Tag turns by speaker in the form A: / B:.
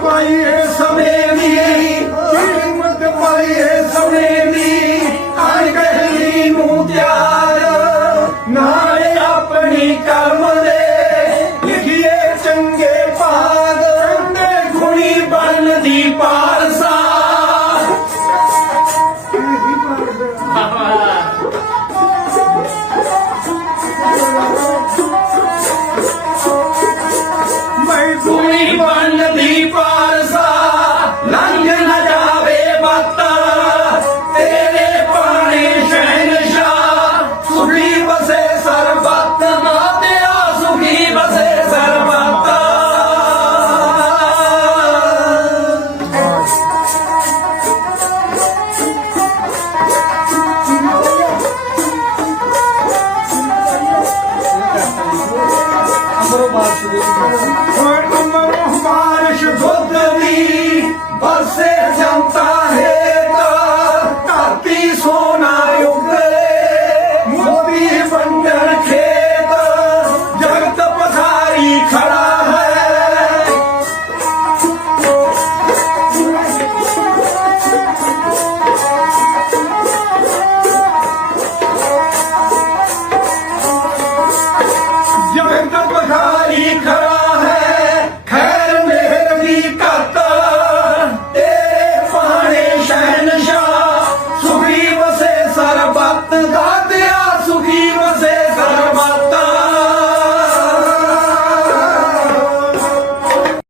A: Bahia, বর্ষে জনতা।